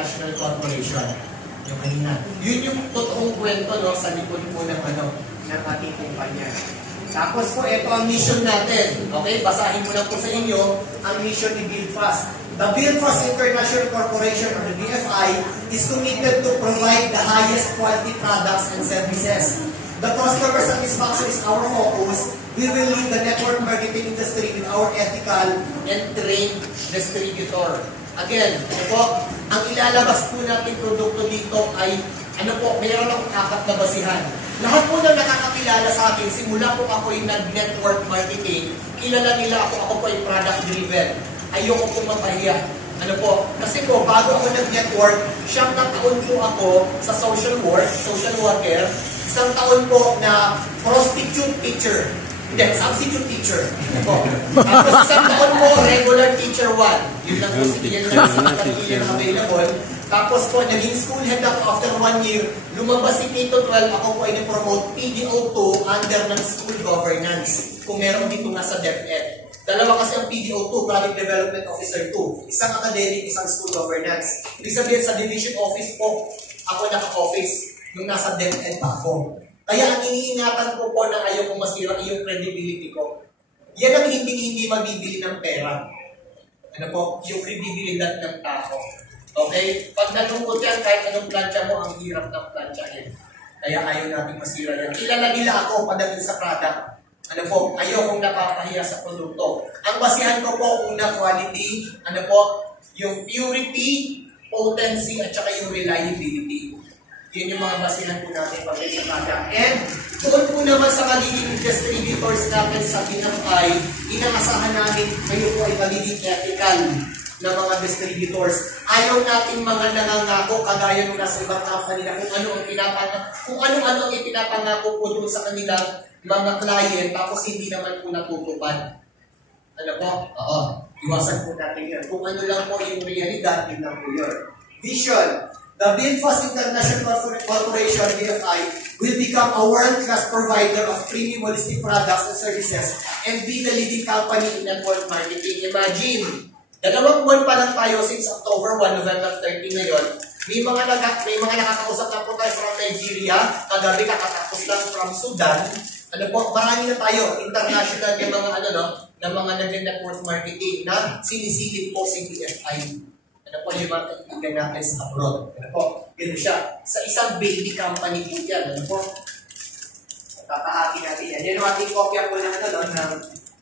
International Corporation. Yung kanina. Yun yung totoong kwento, no, sa likod po ng ating kumpanya. Tapos po, ito ang mission natin. Okay, basahin ko lang po sa inyo ang mission ni Buildfast. The Buildfast International Corporation, or the BFI, is committed to provide the highest quality products and services. The customer satisfaction is our focus. We will lead the network marketing industry with our ethical and trained distributor. Again, po, ang ilalabas po natin produkto dito ay, mayroon akong 4 na basihan. Lahat po na nakakakilala sa akin, simula po ako yung nag-network marketing, kilala nila ako po ay product-driven. Ayoko po mapahiya. Kasi po, bago ako nag-network, 7 taon po ako sa social worker, 1 taon po na prostitute teacher. Hindi, substitute teacher. Tapos 1 taon po, regular teacher 1. Yun lang po, sige yan sa available. Tapos po, naging school head ako after 1 year. Lumabas si K-12, ako po ay na-promote PDO2 under ng school governance. Kung meron dito nga sa DepEd. Dalawa kasi ang PDO2, Product Development Officer 2. Isang academic, isang school governance. Ibig sabihin sa division office po, ako naka-office nung nasa DepEd pa ako. Kaya ang iniingatan ko po na ayaw kong masira yung credibility ko. Yan ang hindi mabibili ng pera. Yung credibility ng tao. Okay? Pag nalungkot yan, kahit anong plancha mo, ang hirap ng planchahin. Kaya ayaw natin masira yan. Kilala nila ako padating sa product. Ayaw kong napapahiya sa produkto. Ang basihan ko po, una, quality, yung purity, potency, at saka yung reliability. Yun yung mga basihan po natin pagdating sa product. And doon po naman sa magiging distributors natin sa BFI, inaasahan namin kayo po ay magiging ethical na mga distributors. Ayaw natin mga nangangako kagaya nung nasa ibang company na kung ano ang ipinapangako po doon sa kanilang mga client, tapos hindi naman po natutupad. Iwasan po natin yan. Kung ano lang po yung realidad, yun lang po yun. Vision. The Buildfast International Corporation, BFI, will become a world-class provider of premium holistic products and services and be the leading company in network marketing. Imagine, 2 buwan pa lang tayo since October 1, November 30 ngayon. May mga nakakausap na po tayo from Nigeria, kagabi kakatapos lang from Sudan. Marami na tayo, international yung mga ng mga nag-network marketing na sinisilip po si BFI. Yung mga kaibigan natin sa abroad. Ganun siya. Sa isang baby company po yan. Tatahaki natin yan. Yan yung ating kopya po ng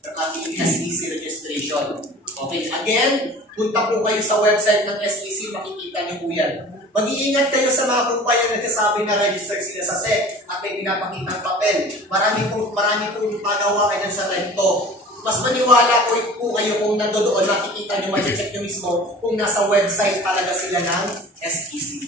ating SEC registration. Okay, again, punta po kayo sa website ng SEC, makikita niyo po yan. Mag-iingat kayo sa mga kumpanya na nagsasabi na registered sila sa SEC at may pinapakita ng papel. Marami pong pagawa kayo sa rento. Mas maniwala po kayo kung nandoon, makikita nyo, mag-check nyo mismo kung nasa website talaga sila ng SEC.